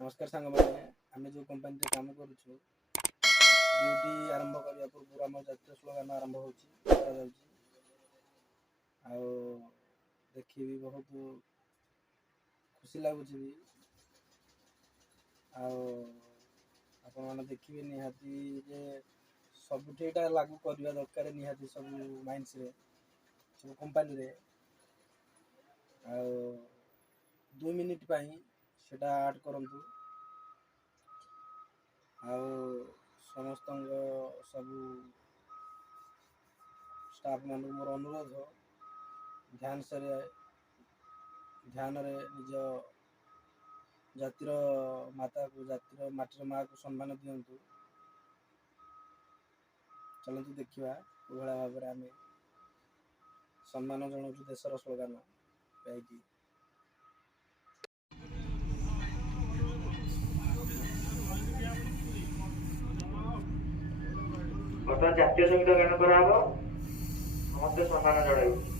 नमस्कार सांग मैंने आम जो कंपानी काम करुचु ड्यूटी आरंभ करने पूर्व आम जातीय स्लोगान आरंभ देखी भी बहुत खुशी लगुच आपण मैंने देखिए निहाती जे सबुठा लागू करवा दरकार निहाती सब माइंड्स रे सब कंपानी रे आ 2 मिनिट सेटा ऐड करंतु समस्त सब स्टाफ मान मोर अनुरोध ध्यान रे निज जातिर माता को जातिर माटर माँ को सम्मान दिंतु। चलतु देखा भाव में आम सम्मान जनाऊँ देशर स्लोगान गायकी। बर्तमान जातीय संगीत गान कराब समस्त सम्मान जन।